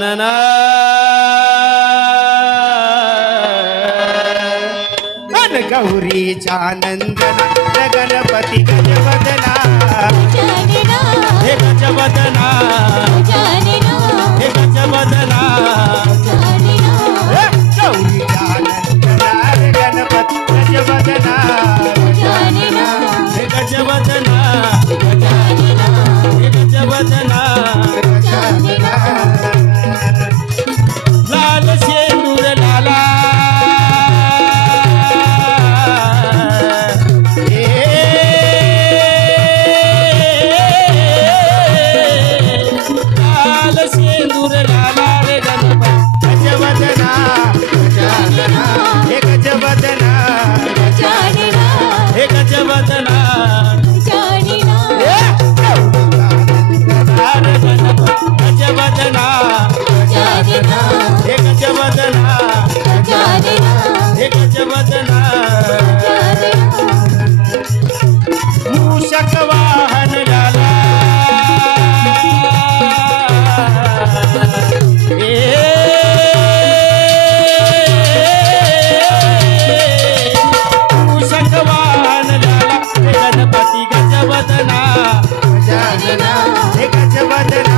नना गौरीचा नंदना गणपती गजवदना हे गजवदना हे गजवदना गौरीचा नंदना गणपती गजवदना हे गजवदना हे गजवदना लाल शेंदूर लाला मूषक वाहन लाला मूषक वाहन लाला गणपती गजवदना हे गजवदना